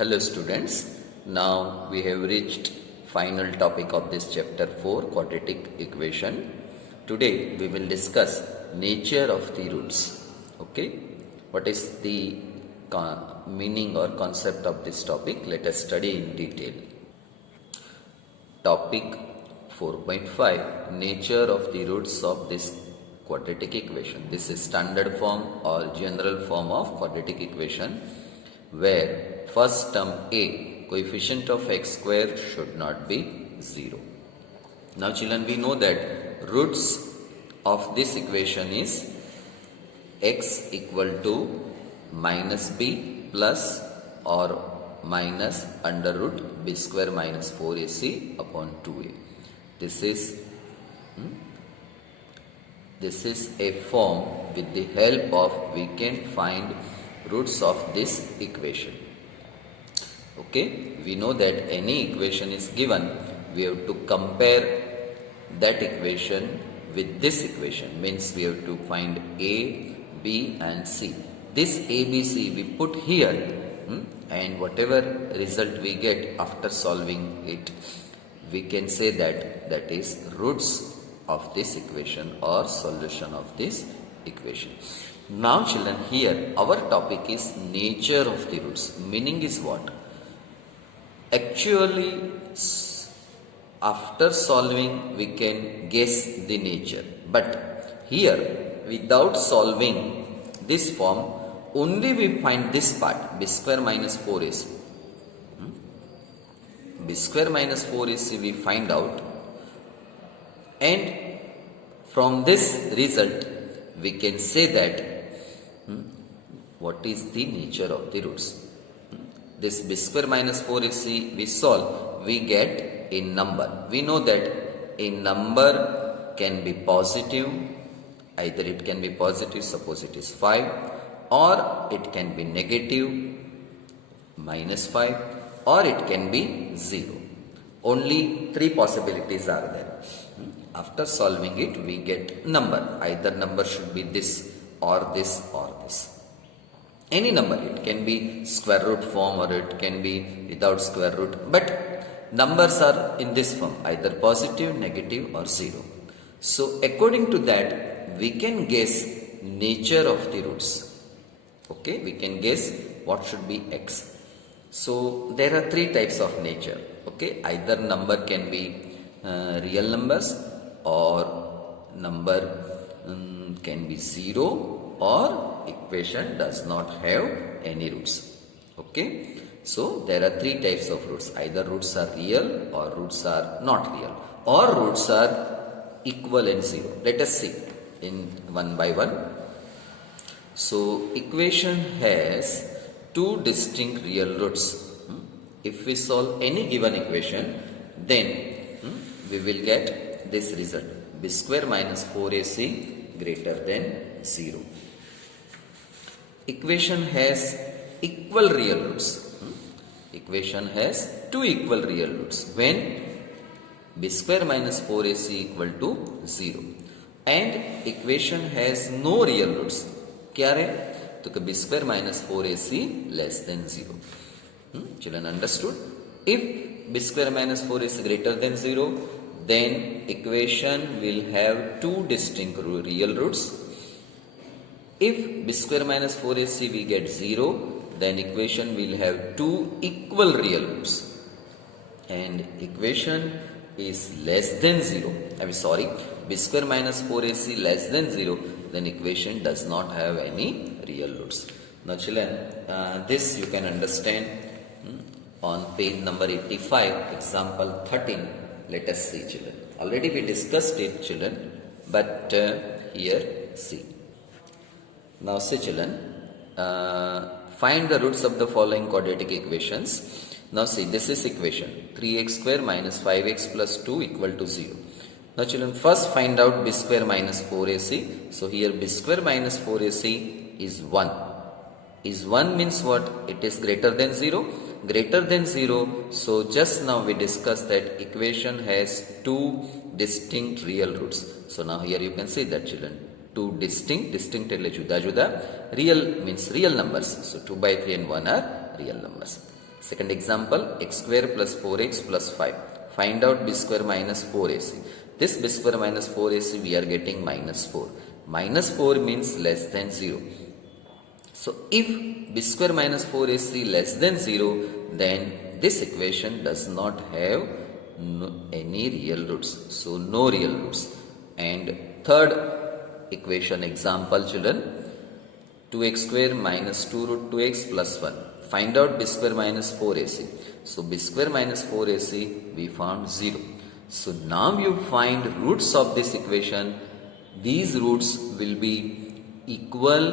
Hello students, now we have reached final topic of this chapter 4 quadratic equation. Today we will discuss nature of the roots. Okay, what is the meaning or concept of this topic? Let us study in detail. Topic 4.5 Nature of the roots of this quadratic equation. This is standard form or general form of quadratic equation where first term a, coefficient of x square should not be 0. Now children, we know that roots of this equation is x equal to minus b plus or minus under root b square minus 4ac upon 2a. This is a form with the help of we can find roots of this equation. Okay, we know that any equation is given, we have to compare that equation with this equation, means we have to find a, b and c. This a, b, c we put here and whatever result we get after solving it, we can say that is roots of this equation or solution of this equation. Now children, here our topic is nature of the roots. Meaning is what? Actually, after solving we can guess the nature, but here without solving this form, only we find this part b square minus 4ac. B square minus 4ac we find out, and from this result we can say that what is the nature of the roots. This b square minus 4ac we solve, we get a number. We know that a number can be positive, either it can be positive, suppose it is 5, or it can be negative, minus 5, or it can be 0. Only 3 possibilities are there. After solving it, we get number. Either number should be this or this or this. Any number, it can be square root form or it can be without square root, but numbers are in this form, either positive, negative or 0. So according to that, we can guess nature of the roots. Okay, we can guess what should be x. So there are 3 types of nature. Okay, either number can be real numbers, or number can be 0, or equation does not have any roots. Okay, so there are 3 types of roots. Either roots are real or roots are not real, or roots are equal and 0. Let us see in one by one. So equation has 2 distinct real roots. If we solve any given equation, then we will get this result: b square minus 4ac greater than 0. Equation has equal real roots. Equation has 2 equal real roots when b square minus 4ac equal to 0. And equation has no real roots. क्या है? तो b square minus 4ac less than 0. Children understood? If b square minus 4ac greater than 0, then equation will have 2 distinct real roots. If b square minus 4ac we get 0, then equation will have 2 equal real roots. And equation is less than 0. B square minus 4ac less than 0, then equation does not have any real roots. Now children, this you can understand on page number 85, example 13. Let us see children. Already we discussed it children, but here see. Now see children, find the roots of the following quadratic equations. Now see, this is equation 3x square minus 5x plus 2 equal to 0. Now children, first find out b square minus 4ac. So here b square minus 4ac is 1. Is 1 means what? It is greater than 0. Greater than 0. So just now we discussed that equation has 2 distinct real roots. So now here you can see that children. 2 distinct એટલે જુદા જુદા real means real numbers. So 2 by 3 and 1 are real numbers. Second example, x square plus 4x plus 5. Find out b square minus 4ac. This b square minus 4ac we are getting minus 4. Minus 4 means less than 0. So if b square minus 4ac less than 0, then this equation does not have any real roots. So no real roots. And third equation example, children, 2x square minus 2 root 2x plus 1. Find out b square minus 4ac. So b square minus 4ac we found 0. So now you find roots of this equation. These roots will be equal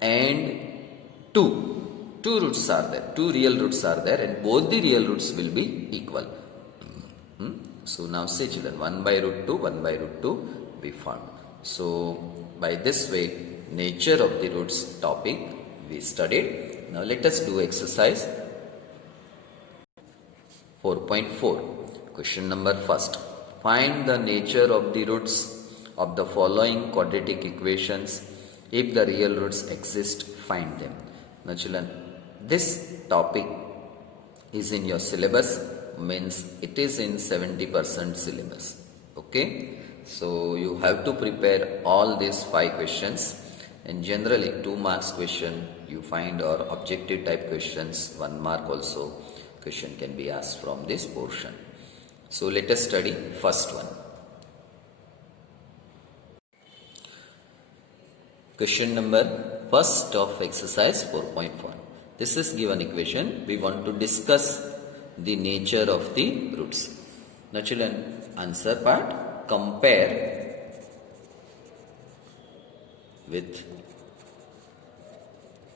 and 2. Two roots are there. Two real roots are there, and both the real roots will be equal. So now say, children, 1 by root 2, 1 by root 2 we found. So by this way, nature of the roots topic we studied. Now let us do exercise 4.4. Question number first. Find the nature of the roots of the following quadratic equations. If the real roots exist, find them. Now children, this topic is in your syllabus, means it is in 70% syllabus. Okay, so you have to prepare all these 5 questions, and generally 2 marks question you find, or objective type questions 1 mark also question can be asked from this portion. So let us study first one. Question number first of exercise 4.1. This is given equation. We want to discuss the nature of the roots. Now children, answer part. Compare with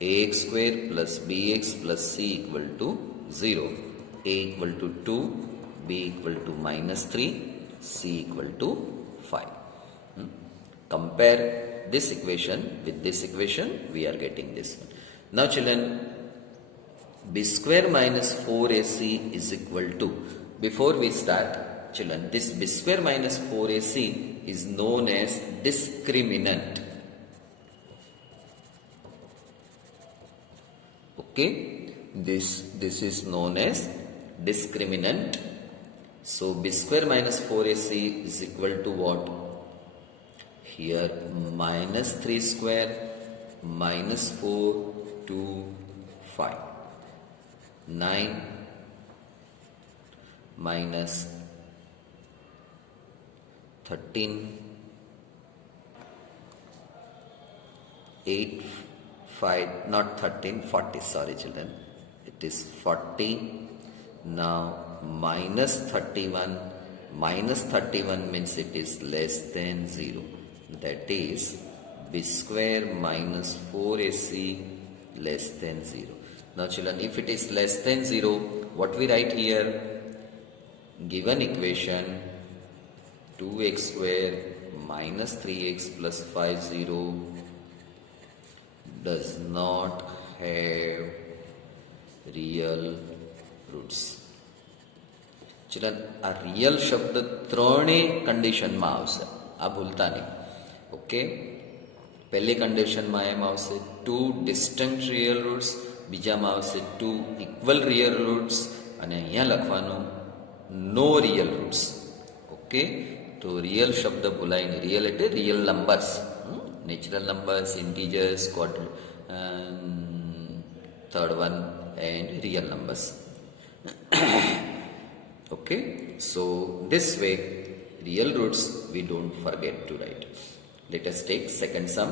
ax square plus bx plus c equal to 0, a equal to 2, b equal to minus 3, c equal to 5. Compare this equation with this equation, we are getting this one. Now children, b square minus 4ac is equal to, before we start, children, this b square minus 4ac is known as discriminant. Okay, this is known as discriminant. So b square minus 4ac is equal to what? Here minus 3 square minus 4 to 5. 9 minus 13, 8, 5, not 13, 40, sorry children, it is 40. Now minus 31 means it is less than 0. That is b square minus 4ac less than 0. Now children, if it is less than 0, what we write here? Given equation 2x square minus 3x plus 50 does not have real roots. Children આ real શબ્દ ત્રણેય કન્ડિશનમાં આવશે, આ ભૂલતા નહીં. Okay, પહેલી કન્ડિશનમાં એમ આવશે 2 ડિસ્ટન્ટ રિયલ રૂટ્સ, બીજામાં આવશે 2 ઇક્વલ રિયલ રૂટ્સ, અને અહીંયા લખવાનું નો રિયલ રૂટ્સ. ઓકે, તો રિયલ શબ્દ ભૂલાય નહીં. રિયલ એટલે real numbers, natural numbers, integers, third one, and real numbers. Okay, so this way real roots we don't forget to write. Let us take second sum.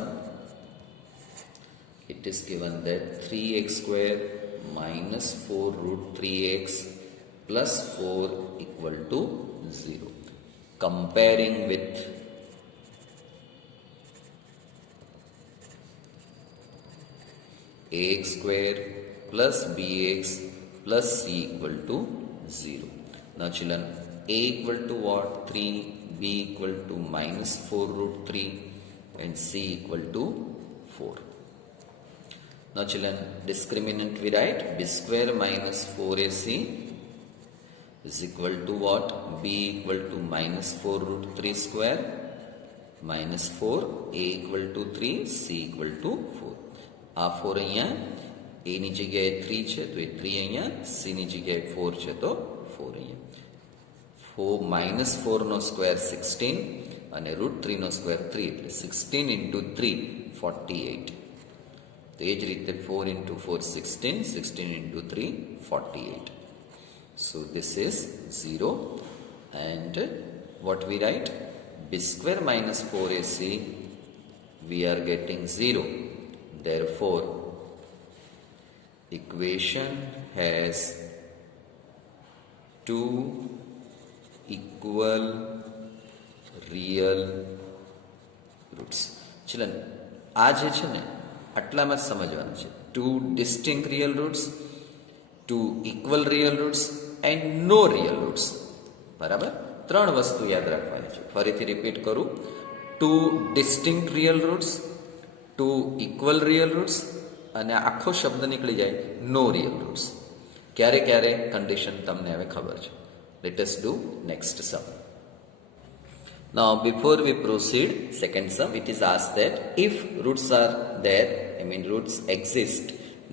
It is given that 3x square minus 4 root 3x plus 4 equal to 0. Comparing with ax square plus bx plus c equal to 0. Now children, a equal to what? 3, b equal to minus 4 root 3 and c equal to 4. Now children, discriminant we write b square minus 4ac is equal to what? b equal to minus 4 root 3 square minus 4, a equal to 3, c equal to 4. આ 4 અહીંયા એની જગ્યાએ 3 છે તો એ 3 અહીંયા, સીની જગ્યાએ 4 છે તો 4 અહીંયા. 4 minus 4 નો સ્ક્વેર 16 અને √3 નો સ્ક્વેર 3 એટલે 16 into 3 48. તો એ જ રીતે 4 into 4 16, 16 into 3 48. So this is 0 and what we write? B square minus 4AC we are getting 0. Therefore equation has two equal real roots. ચલો આ જે છે ને આટલામાં સમજવાનું છે. Two distinct real roots, two equal real roots and no real roots. બરાબર, 3 વસ્તુ યાદ રાખવાની છે. ફરીથી રિપીટ કરું. Two distinct real roots, two equal real roots અને આખો શબ્દ નીકળી જાય નો રિયલ રૂટ્સ. ક્યારે ક્યારે કન્ડિશન તમને હવે ખબર છે. Let us do next sum. Now before we proceed, second sum, it is asked that if roots are there, roots exist,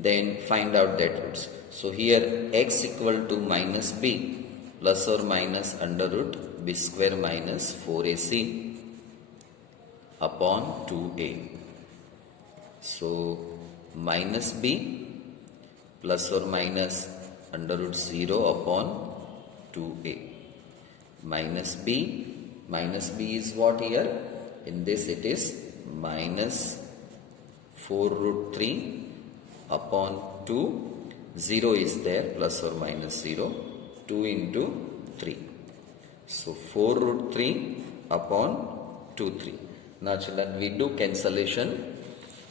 then find out that roots. So here x equal to minus b plus or minus under root b square minus 4ac upon 2a. So minus b plus or minus under root 0 upon 2a. Minus b is what here? In this it is minus 4 root 3 upon 2. 0 is there, plus or minus 0. 2 into 3. So 4 root 3 upon 2, 3. Now children, we do cancellation.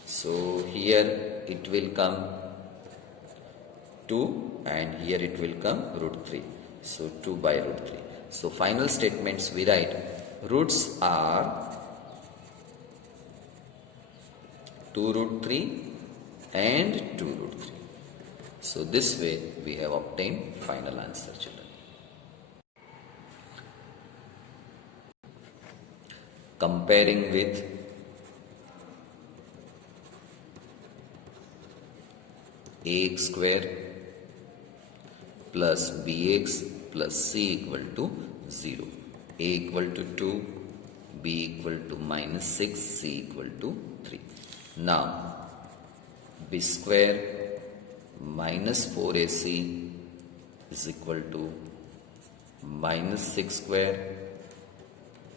So here it will come 2 and here it will come root 3. So 2 by root 3. So final statements we write. Roots are 2 root 3 and 2 root 3. So this way we have obtained final answer, children. Comparing with ax square plus bx plus c equal to 0. A equal to 2, b equal to minus 6, c equal to 3. Now, b square minus 4ac is equal to minus 6 square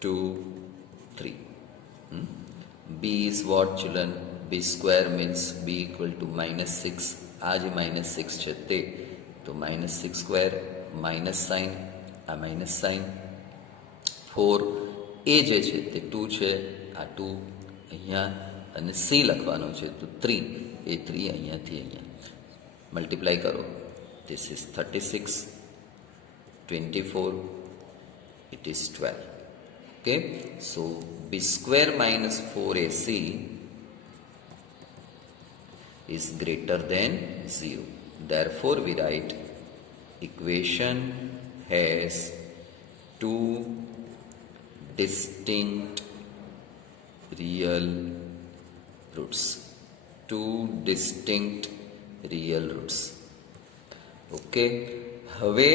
2, 3. B is what, children? B square means b equal to minus 6. आज minus 6 છે તે તો minus 6 square minus sign આ minus sign 4 એ જે છે તે 2 છે આ 2 અહીંયા અને c લખવાનો છે તો 3 એ 3 અહીંયાથી અહીંયા મલ્ટીપ્લાય કરો. This is 36 24 it is 12. Okay, so b square minus 4ac is greater than 0. Therefore we write equation has two distinct real roots. Two distinct real roots. Okay, હવે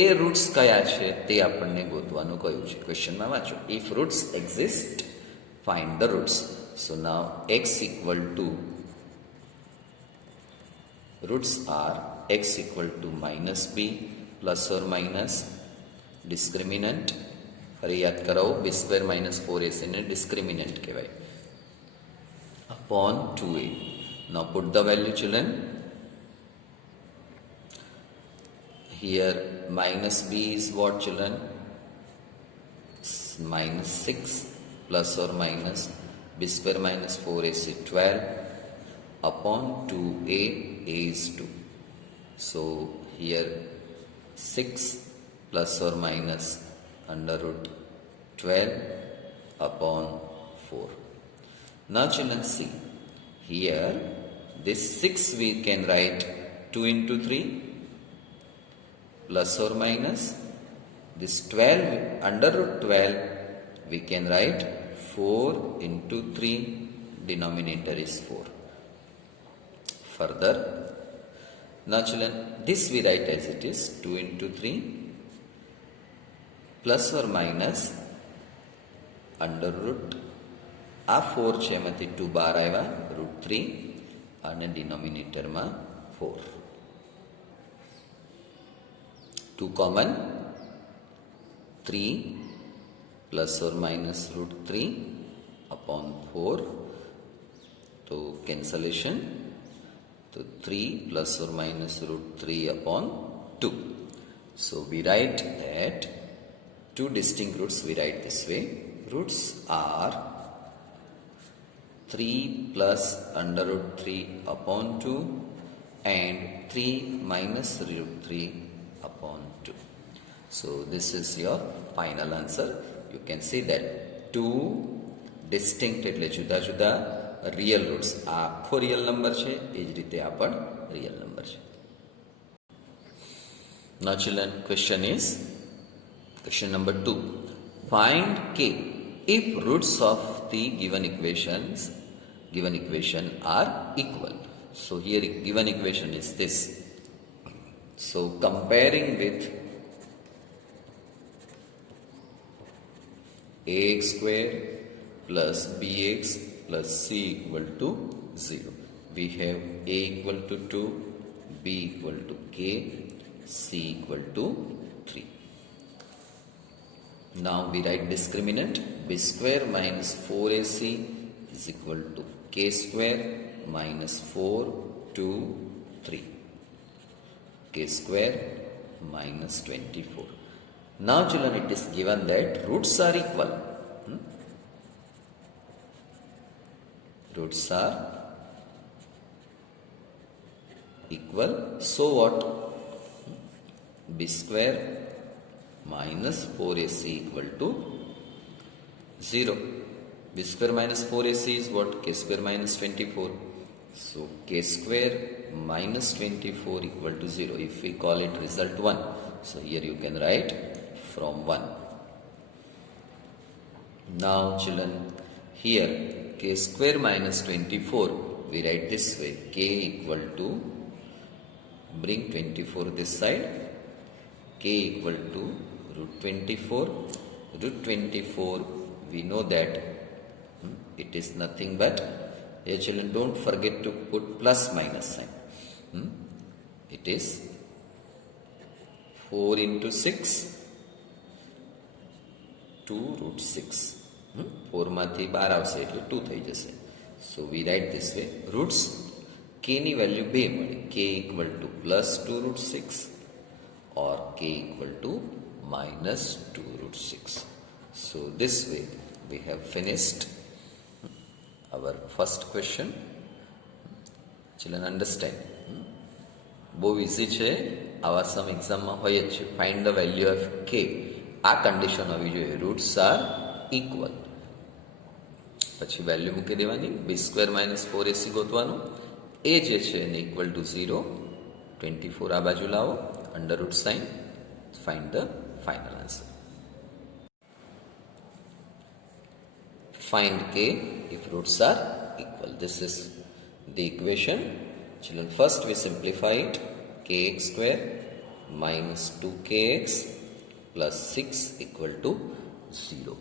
એ રૂટ્સ કયા છે તે આપણને ગોતવાનું કહ્યું છે. ક્વેશ્ચનમાં વાંચો. If roots exist, find the roots. So now x equal to roots are x equal to minus b plus or minus discriminant. ફરી યાદ કરાવો, b square minus 4ac ને discriminant કહેવાય, upon 2a. Now put the value, children. Here minus b is what, children? Minus 6 plus or minus b square minus 4ac 12 upon 2a, a is 2. So here 6 plus or minus under root 12 upon 4. Now children see, here this 6 we can write 2 into 3 plus or minus this 12 under root 12 we can write 4 into 3, denominator is 4. Further Now children, this we write as it is 2 into 3 plus or minus under root આ 4 છે એમાંથી 2 બહાર આવ્યા √3 અને ડિનોમિનેટરમાં 4 2 common 3 plus or minus √3 upon 4 तो cancellation तो 3 plus or minus √3 upon 2. So we write that two distinct roots we write this way. Roots are 3 plus under √3 upon 2 and 3 minus √3 upon 2. So this is your final answer. You can see that two distinct એટલે જુદા જુદા real roots આ આખો real number છે એ જ રીતે આ પણ રિયલ નંબર છે. Now children, question number 2. Find k if roots of the given equation are equal. So here given equation is this. So comparing with ax square plus bx plus c equal to 0. We have a equal to 2, b equal to k, c equal to 3. Now we write discriminant. B square minus 4ac is equal to k square minus 4, 2, 3. K square minus 24. Now children, it is given that roots are equal. Roots are equal. So what? B square minus 4ac equal to 0. B square minus 4ac is what? K square minus 24. So k square minus 24 equal to 0. If we call it result 1. So here you can write from 1. Now children, here k square minus 24 we write this way. K equal to, bring 24 this side, k equal to √24. √24 we know that it is nothing but, here children don't forget to put plus minus sign. It is 4 into 6, 2 √6. 4 માંથી 12 આવશે એટલે 2 થઈ જશે. So we write this way. Roots k ની value 2 મળી. K equal to plus 2 √6 or k equal to minus 2 √6. So this way we have finished our first question. Children understand? બહુ easy છે. આવા સમ એક્ઝામમાં હોય જ છે. Find the value of k. આ કન્ડિશન હોવી જોઈએ. Roots are equal. પછી વેલ્યુ મૂકી દેવાની. બી સ્ક્વેર માઇનસ 4ac ગોતવાનું. એ જે છે એને ઇક્વલ ટુ 0. 24 આ બાજુ લાવો. Under root sign. Find the final answer. Find k if roots are equal. This is the equation. Children, first we simplify it. Kx square minus 2kx plus 6 equal to 0.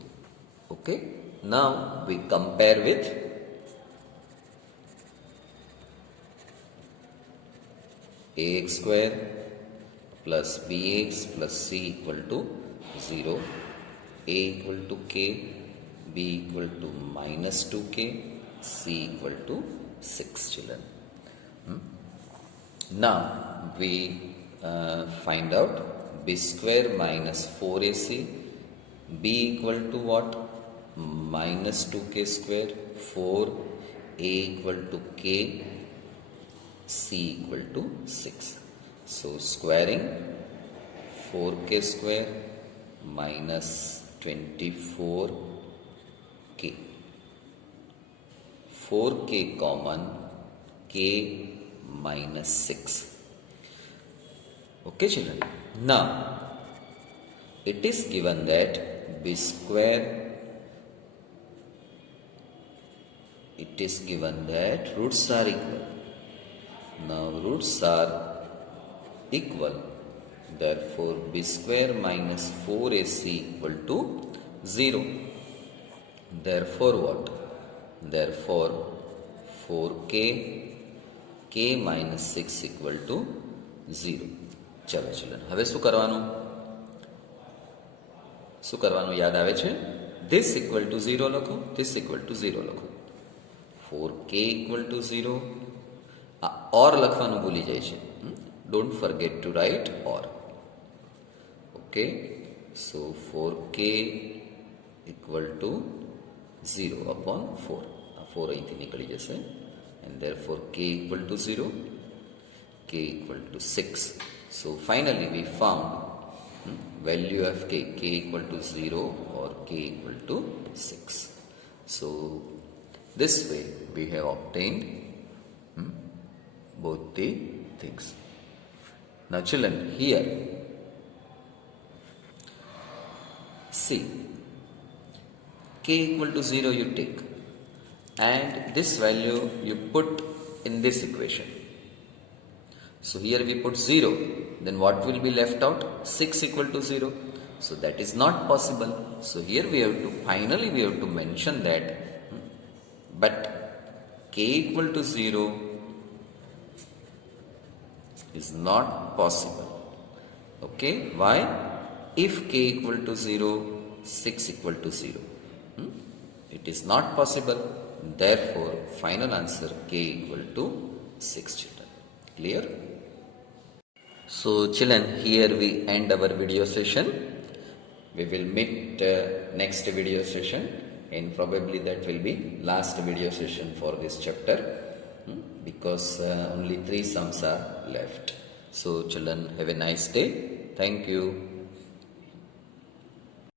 Okay. Now we compare with ax square plus bx plus c equal to 0. A equal to k, b equal to minus 2k, c equal to 6 children. Now we find out b square minus 4ac, b equal to what? Minus 2k square, 4, a equal to k, c equal to 6. So squaring 4k square minus 24k. 4k common, k minus 6. Okay children. Now it is given that b square, it is given that roots are equal. Now roots are equal. Therefore, b square minus 4ac equal to 0. Therefore what? Therefore 4k k minus 6 equal to 0. ચલો children, હવે શું કરવાનું યાદ આવે છે? this equal to 0 લખો, this equal to 0 લખો. 4k equal to 0. આ ઓર લખવાનું ભૂલી જાય છે. Don't forget to write or. Okay, so 4k equal to 0 upon 4. 4 અહીંથી નીકળી જશે. And therefore k equal to 0, k equal to 6. So finally we found value of k equal to 0 or k equal to 6. So this way we have obtained both the things. Now children, here see, k equal to 0 you take and this value you put in this equation. So here we put 0, then what will be left out? 6 equal to 0. So that is not possible. So here we have to mention that but k equal to 0 is not possible. Okay, why? If k equal to 0, 6 equal to 0. It is not possible. Therefore, final answer k equal to 6, children. Clear? So children, here we end our video session. We will meet next video session, and probably that will be last video session for this chapter because only 3 sums are left. So children, have a nice day. Thank you.